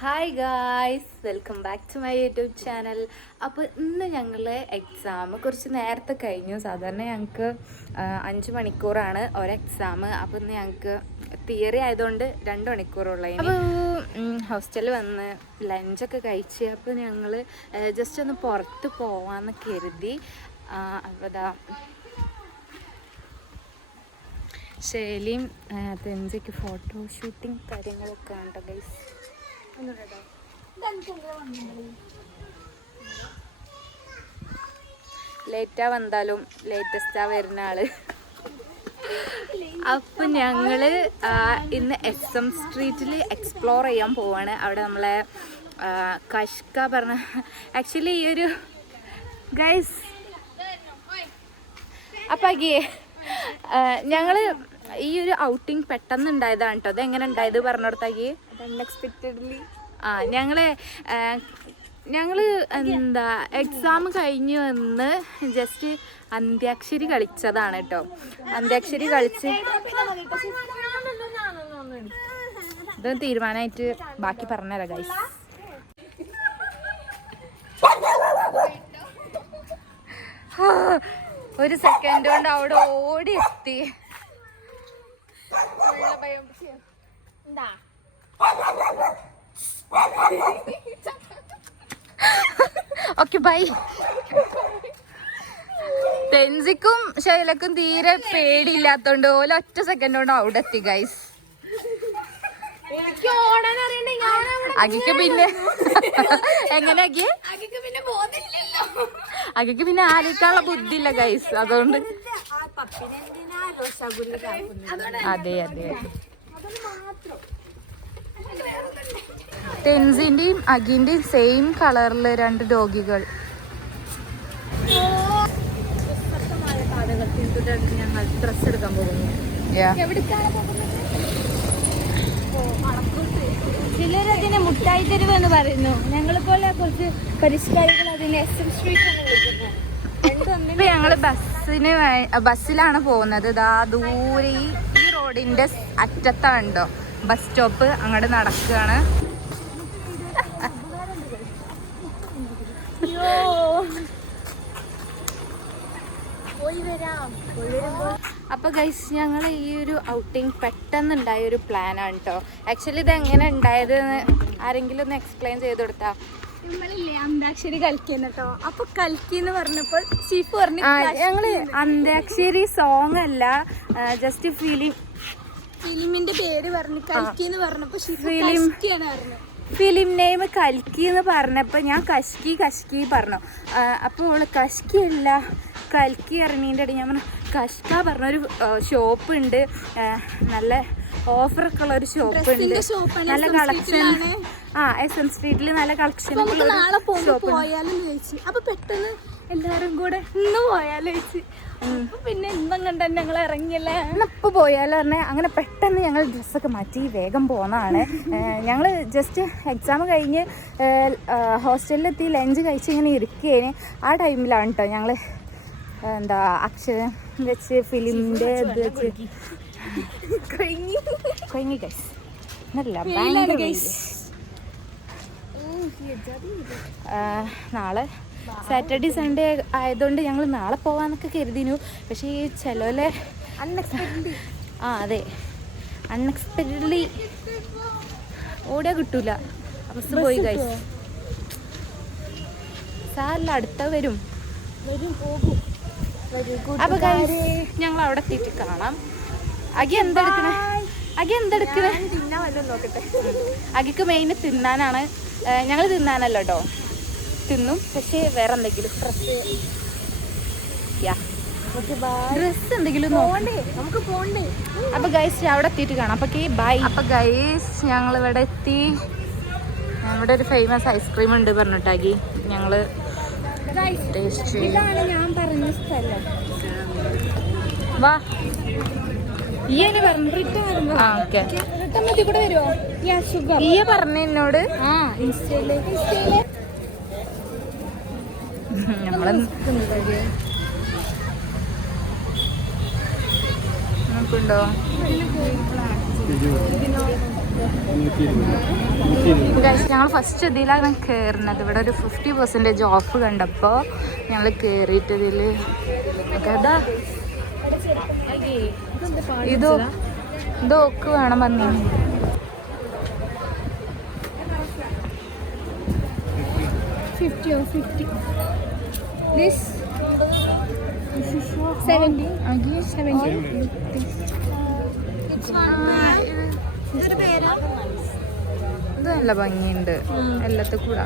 Hi guys, welcome back to my YouTube channel. അപ്പോൾ ഇന്ന് ഞങ്ങൾ എക്സാം കുറച്ച് നേരത്തെ കഴിഞ്ഞു. സാധാരണ ഞങ്ങൾക്ക് 5 മണിക്കൂറാണ് ഒരു എക്സാം. അപ്പോൾ ഇന്ന് ഞങ്ങൾക്ക് തിയറി ആയതുകൊണ്ട് 2 മണിക്കൂറുള്ള. അപ്പോൾ ഹോസ്റ്റലിൽ വന്ന് ലഞ്ചൊക്കെ കഴിച്ച് അപ്പോൾ ഞങ്ങൾ ജസ്റ്റ് ഒന്ന് പുറത്ത് പോവാമെന്ന് കരുതി. അപ്പോൾ ഇതാ ശൈലിയും തെഞ്ചയ്ക്ക് ഫോട്ടോ ഷൂട്ടിങ് കാര്യങ്ങളൊക്കെ ഉണ്ട് ഗൈസ്. ലേറ്റാ വന്നാലും ലേറ്റസ്റ്റാ വരുന്ന ആള്. അപ്പൊ ഞങ്ങള് ഇന്ന് SM സ്ട്രീറ്റിൽ എക്സ്പ്ലോർ ചെയ്യാൻ പോവാണ്. അവിടെ നമ്മളെ കഷ്ക പറഞ്ഞ ആക്ച്വലി ഈ ഒരു ഗൈസ് അപ്പൊ ഞങ്ങള് ഈ ഒരു ഔട്ടിങ് പെട്ടെന്ന് ഉണ്ടായതാണ് കേട്ടോ. അതെങ്ങനെ ഉണ്ടായത് പറഞ്ഞോടത്താക്കി. അൺഎക്സ്പെക്റ്റഡ്ലി ഞങ്ങള് എന്താ എക്സാം കഴിഞ്ഞ് വന്ന് ജസ്റ്റ് അന്ത്യാക്ഷരി കളിച്ചതാണ് കേട്ടോ. അന്ത്യാക്ഷരി കളിച്ച് ഇതൊന്ന് തീരുമാനമായിട്ട് ബാക്കി പറഞ്ഞുതരാം ഗൈസ്. ഒരു സെക്കൻഡ് കൊണ്ട് അവിടെ ഓടി എത്തി. Okay bye. തെൻസിക്കും ശൈലക്കും തീരെ പേടിയില്ലാത്തോണ്ട് ഓല ഒറ്റ സെക്കൻഡ് കൊണ്ട് അവിടെ എത്തി ഗൈസ്. അകിക്ക് പിന്നെ എങ്ങനെ അകിക്ക് പിന്നെ ആലോചിക്കാനുള്ള ബുദ്ധി ഇല്ല ഗൈസ്. അതുകൊണ്ട് അതെ അതെ തെൻസിന്റെയും അഗിന്റെയും സെയിം കളറില് 2 ഡോഗികൾ. ഞങ്ങൾ ഡ്രസ് എടുക്കാൻ പോകുന്നു. ചിലരതിനെ മുട്ടായി തെരുവ് എന്ന് പറയുന്നു. ഞങ്ങളെ പോലെ കുറച്ച് പരിഷ്കാരികൾ അതിനെ SM സ്ട്രീറ്റ് എന്ന് വിളിക്കുന്നു. ഇപ്പൊ ഞങ്ങള് ബസ്സിലാണ് പോകുന്നത്. ഇതാ ദൂരെ ഈ റോഡിന്റെ അറ്റത്താണ്ടോ ബസ് സ്റ്റോപ്പ്. അങ്ങോട്ട് നടക്കുകയാണ്. അപ്പൊ ഗൈസ് ഞങ്ങൾ ഈ ഒരു ഔട്ടിങ് പെട്ടെന്നുണ്ടായ ഒരു പ്ലാനാണ് കേട്ടോ. ആക്ച്വലി ഇത് എങ്ങനെ ഉണ്ടായതെന്ന് ആരെങ്കിലും ഒന്ന് എക്സ്പ്ലെയിൻ ചെയ്ത് കൊടുത്താ. നമ്മളില്ലേ അന്താക്ഷരി കളിക്കുന്ന കേട്ടോ. അപ്പൊ കൽക്കി എന്ന് പറഞ്ഞപ്പോൾ ചീഫ് പറഞ്ഞു ഞങ്ങള് അന്താക്ഷരി സോങ് അല്ല, ജസ്റ്റ് ഫിലിമിന്റെ പേര് പറഞ്ഞു കൽക്കി എന്ന് പറഞ്ഞപ്പോ ഫിലിം നെയിം കൽക്കി എന്ന് പറഞ്ഞപ്പോൾ ഞാൻ കഷ്കി പറഞ്ഞു. അപ്പോൾ അവള് കഷ്കി അല്ല കൽക്കി ഇറങ്ങീൻ്റെ ഇടയിൽ ഞാൻ പറഞ്ഞു കഷ്ക പറഞ്ഞൊരു ഷോപ്പ് ഉണ്ട്, നല്ല ഓഫറൊക്കെ ഉള്ള ഒരു ഷോപ്പ് ഉണ്ട്, നല്ല കളക്ഷൻ. SM സ്ട്രീറ്റിൽ നല്ല കളക്ഷൻ നാളെ പോയാലും ചോദിച്ചു. അപ്പൊ പെട്ടെന്ന് എല്ലാരും കൂടെ ഇന്ന് പോയാലും ചോദിച്ചു. പിന്നെ ഇന്നും കണ്ട ഞങ്ങൾ ഇറങ്ങിയല്ലേ, ഇന്നിപ്പോൾ പോയാലോ പറഞ്ഞാൽ അങ്ങനെ പെട്ടെന്ന് ഞങ്ങൾ ഡ്രസ്സൊക്കെ മാറ്റി വേഗം പോകുന്നതാണ്. ഞങ്ങൾ ജസ്റ്റ് എക്സാം കഴിഞ്ഞ് ഹോസ്റ്റലിലെത്തി ലഞ്ച് കഴിച്ച് ഇങ്ങനെ ഇരിക്കുകയാണ്. ആ ടൈമിലാണ് കേട്ടോ ഞങ്ങൾ എന്താ അക്ഷരം വെച്ച് ഫിലിമിൻ്റെ ഇത് വെച്ച് കൊയങ്ങി ഗൈസ്. നാളെ സാറ്റർഡേ സൺഡേ ആയതുകൊണ്ട് ഞങ്ങൾ നാളെ പോവാന്നൊക്കെ കരുതിനു. പക്ഷേ ഈ ചിലവരെ അതെ അൺഎക്സ്പെക്റ്റഡ്ലി ഓടിയാ കിട്ടൂല. അവസ്ഥ പോയി ഗൈസ്. സാറില്ല അടുത്ത വരും. അപ്പൊ ഗൈസ് ഞങ്ങൾ അവിടെ എത്തിയിട്ട് കാണാം. അഗി എന്തെടുക്കണേ? അഗിക്ക് മെയിൻ തിന്നാനാണ്. ഞങ്ങൾ തിന്നാനല്ലോ കേട്ടോ, തിന്നും. പക്ഷേ വേറെ എന്തെങ്കിലും ഡ്രസ് എന്തെങ്കിലും നമുക്ക് പോണ്ടേ. അപ്പൊ ഗൈസ് അവിടെ എത്തിയിട്ട് കാണാം. അപ്പൊ ബൈ. അപ്പൊ ഗൈസ് ഞങ്ങൾ ഇവിടെ എത്തി. ഇവിടെ ഒരു ഫേമസ് ഐസ്ക്രീം ഉണ്ട് പറഞ്ഞിട്ടാക്കി ഞങ്ങള് ഞാൻ പറഞ്ഞ സ്ഥലം. വാ ഈ പറഞ്ഞ എന്നോട് നമ്മള് നോക്കുണ്ടോ ഞങ്ങൾ ഫസ്റ്റ് ഇതിലാണ് കയറുന്നത്. ഇവിടെ ഒരു 50% ഓഫ് കണ്ടപ്പോൾ ഞങ്ങൾ കയറിയിട്ട് ഇതിൽ അതാ ഇതൊക്കെ വേണം പറഞ്ഞു. ഇത് നല്ല ഭംഗിയുണ്ട് എല്ലാത്തും കൂടെ.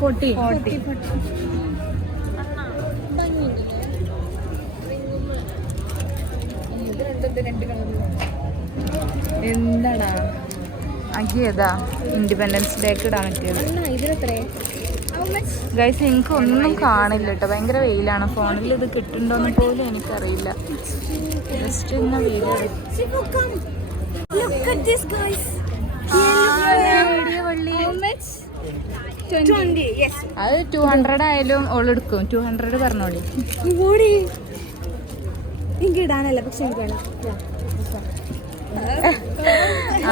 40. എന്താടാ അഗിയതാ ഇൻഡിപെൻഡൻസ് ഡേക്ക് ഇടാൻ പറ്റിയത്. ഗൈസ് എനിക്ക് ഒന്നും കാണില്ല കേട്ടോ, ഭയങ്കര വെയിലാണ്. ഫോണിൽ ഇത് കിട്ടുന്നുണ്ടോന്ന് പോലും എനിക്കറിയില്ല. ജസ്റ്റ് ഇന്ന് വീഡിയോ അത് 200 ആയാലും ഓളെടുക്കും. 200 പറഞ്ഞോളി. ഇടാനല്ല പക്ഷെ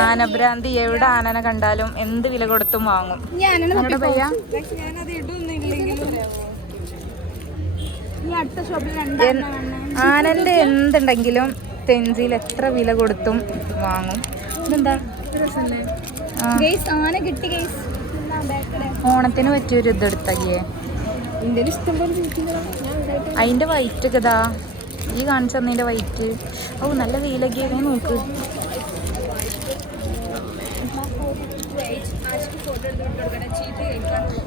ആനഭ്രാന്തി. എവിടെ ആനനെ കണ്ടാലും എന്ത് വില കൊടുത്തും വാങ്ങും. ഞങ്ങളുടെ പയ്യ ആനന്റെ എന്തുണ്ടെങ്കിലും തെൻസിയിൽ എത്ര വില കൊടുത്തും വാങ്ങും. ഇതെന്താ ഓണത്തിന് പറ്റിയൊരു ഇതെടുത്തേ. അതിന്റെ വൈറ്റ് ഒക്കെ ഇതാ ഈ കാണിച്ചു തന്നതിന്റെ വൈറ്റ്. ഓ നല്ല വെയിലൊക്കെ നോക്ക്.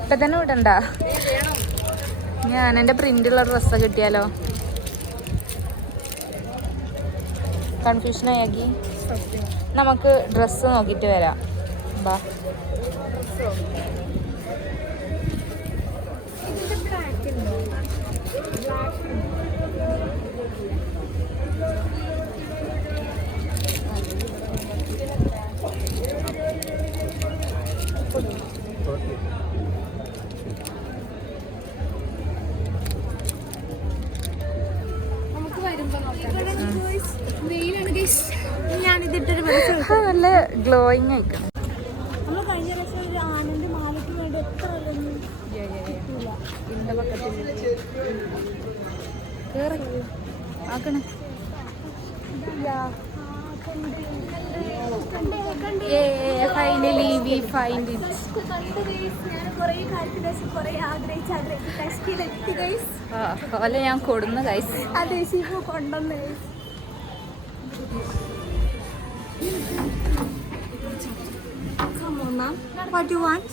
ഇപ്പൊ തന്നെ വിടണ്ട. ഞാൻ എൻ്റെ പ്രിന്റുള്ള ഡ്രസ്സ് കിട്ടിയാലോ? കൺഫ്യൂഷനായി. നമുക്ക് ഡ്രസ്സ് നോക്കിയിട്ട് വരാം. ബാ നല്ല ഗ്ലോയിങ് ആയിക്കണം. നമ്മൾ കഴിഞ്ഞ പ്രാവശ്യം ഒരു ആനന്റെ മാലയ്ക്ക് വേണ്ടി എത്ര ആക്കണേ. Finally we find it. അല്ല ഞാൻ കൊടുന്നു ഗൈസ്. അതെ ശിവ കൊണ്ടുവന്ന്. Come on, ma'am. What do you want?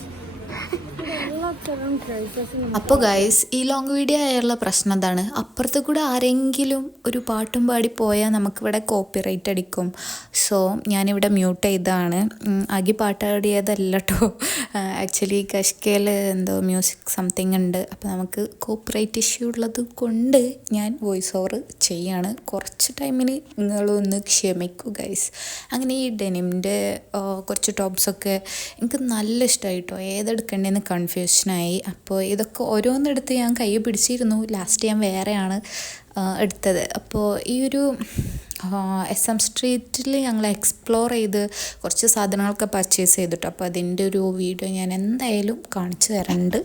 അപ്പോൾ ഗൈസ് ഈ ലോങ് വീഡിയോ ആയുള്ള പ്രശ്നം എന്താണ്, അപ്പുറത്ത് കൂടെ ആരെങ്കിലും ഒരു പാട്ടും പാടി പോയാൽ നമുക്കിവിടെ കോപ്പിറൈറ്റ് അടിക്കും. സോ ഞാനിവിടെ മ്യൂട്ട് ചെയ്തതാണ്. ആകെ പാട്ടാടിയതല്ല കേട്ടോ. ആക്ച്വലി കഷ്കയിൽ എന്തോ മ്യൂസിക് സംതിങ് ഉണ്ട്. അപ്പോൾ നമുക്ക് കോപ്പിറൈറ്റ് ഇഷ്യൂ ഉള്ളത് കൊണ്ട് ഞാൻ വോയിസ് ഓവർ ചെയ്യാണ്. കുറച്ച് ടൈമിന് നിങ്ങളൊന്ന് ക്ഷമിക്കൂ ഗൈസ്. അങ്ങനെ ഈ ഡെനിമിൻ്റെ കുറച്ച് ടോപ്സൊക്കെ എനിക്ക് നല്ല ഇഷ്ടമായിട്ടോ. ഏതെടുക്കേണ്ടതെന്ന് കൺഫ്യൂഷനായി. അപ്പോൾ ഇതൊക്കെ ഓരോന്നെടുത്ത് ഞാൻ കൈ പിടിച്ചിരുന്നു. ലാസ്റ്റ് ഞാൻ വേറെയാണ് എടുത്തത്. അപ്പോൾ ഈ ഒരു SM സ്ട്രീറ്റിൽ ഞങ്ങൾ എക്സ്പ്ലോർ ചെയ്ത് കുറച്ച് സാധനങ്ങളൊക്കെ പർച്ചേസ് ചെയ്തിട്ടോ. അപ്പോൾ അതിൻ്റെ ഒരു വീഡിയോ ഞാൻ എന്തായാലും കാണിച്ചു തരുന്നുണ്ട്.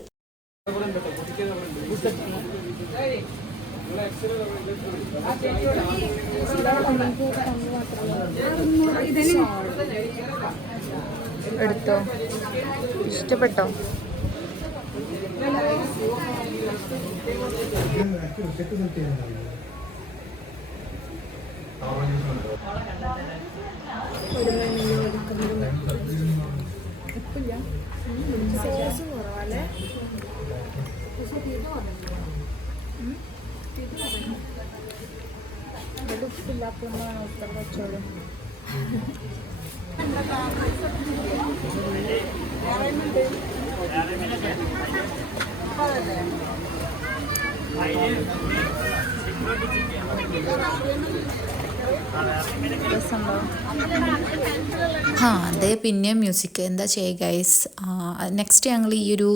എടുത്തോ? ഇഷ്ടപ്പെട്ടോ? അതെ പിന്നെ മ്യൂസിക് എന്താ ചെയ്യുക ഗൈസ്. നെക്സ്റ്റ് ഞങ്ങൾ ഈ ഒരു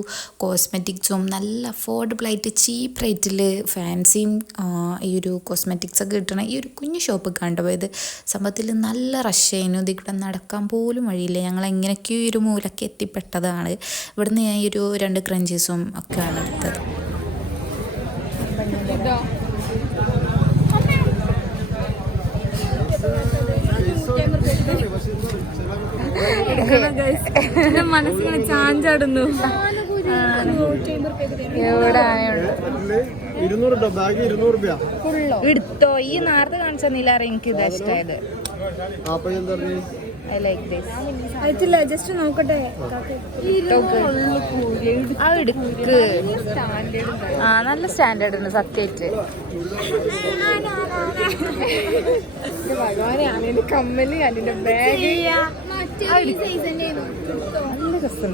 കോസ്മെറ്റിക്സും നല്ല അഫോർഡബിളായിട്ട് ചീപ്പ് റേറ്റിൽ ഫാൻസിയും ഈ ഒരു കോസ്മെറ്റിക്സൊക്കെ കിട്ടണ ഈ ഒരു കുഞ്ഞു ഷോപ്പ് കണ്ടുപോയത്. സംഭവത്തിൽ നല്ല റഷ് ആയിരുന്നു. ഇതിൽ കൂടെ നടക്കാൻ പോലും വഴിയില്ല. ഞങ്ങൾ എങ്ങനെയൊക്കെയോ ഈ ഒരു മൂലൊക്കെ എത്തിപ്പെട്ടതാണ്. ഇവിടുന്ന് ഞാൻ ഈ ഒരു 2 ക്രഞ്ചീസും ഒക്കെയാണ് എടുത്തത്. മനസ്സിങ്ങനെ ചാഞ്ചാടുന്നു. എവിടെ എടുത്തോ ഈ നേരത്തെ കാണിച്ചെന്നില്ല. എനിക്ക് ഇത് ഇഷ്ടമായത്. I like this. ജസ്റ്റ് നോക്കട്ടെ. എടുക്ക്. നല്ല സ്റ്റാൻഡേർഡ് ഉണ്ട് സത്യമായിട്ട്. ഭഗവാനാണ് കമ്മല് അതിന്റെ ബാഗ്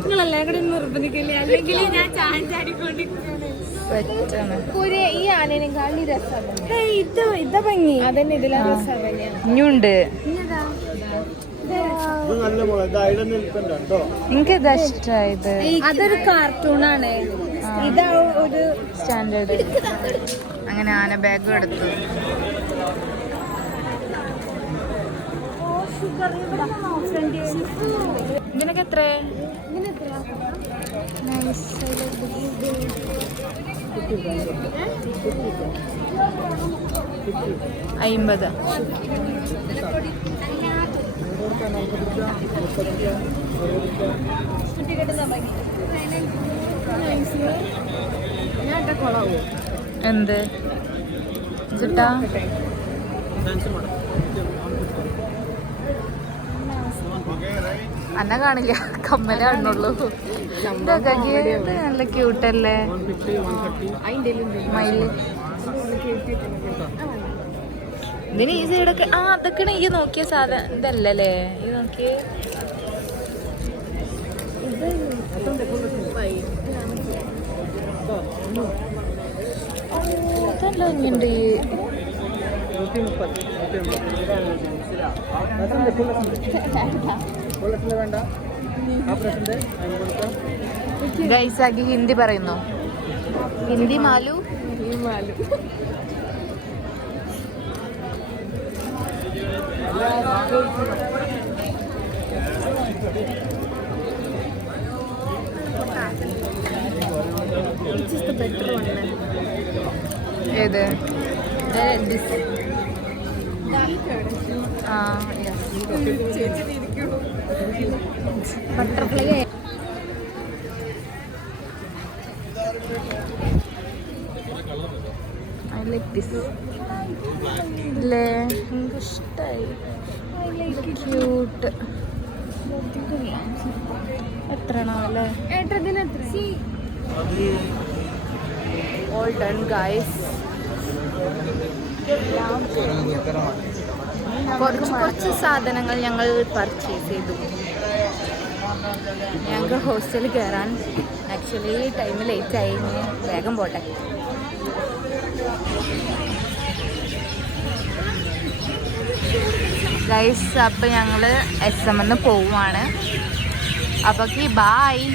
നിങ്ങളെല്ലാം കൂടെ നിർബന്ധിക്കില്ലേ, അല്ലെങ്കിൽ ഞാൻ ഈ ആനേനെക്കാളി രസമാണ് ഇതാ ഭംഗി. അതന്നെ ഇതിലാ രസം ഇനിയുണ്ട്. എനിക്ക് ഇതാ ഇഷ്ടായത്. അതൊരു കാർട്ടൂണാണ്. ഇതാ ഒരു സ്റ്റാൻഡേർഡ്. അങ്ങനെ ആന ബാഗും എടുത്തു. ഇതിനൊക്കെ എത്ര? 50. എന്ത് ചിട്ടാ? അന്നെ കാണില്ല, കമ്മലേ കാണുന്നുള്ളൂ. നല്ല ക്യൂട്ടല്ലേ മയില്. ഇതിന് ഈ സൈഡൊക്കെ അതൊക്കെയാണ് ഈ നോക്കിയ സാധനം. ഇതല്ലേ ഈ നോക്കിയേ. ഇതല്ലോ ഇങ്ങണ്ട്. ഗൈസ് ആക്കി ഹിന്ദി പറയുന്നു. ഹിന്ദി മാലു. ഏത്? ബട്ടർഫ്ലൈ. I like this. ഇല്ലേ എനിക്ക് ഇഷ്ടമായി. ക്യൂട്ട്. എത്രയാണോ അല്ലേ? All done guys. കുറച്ച് സാധനങ്ങൾ ഞങ്ങൾ പർച്ചേസ് ചെയ്തു. ഞങ്ങൾക്ക് ഹോസ്റ്റലിൽ കയറാൻ ആക്ച്വലി ടൈം ലേറ്റ് ആയി. വേഗം പോട്ടെ. ഗൈസ് അപ്പം ഞങ്ങൾ SM പോവുകയാണ്. അപ്പോൾ ബായ്.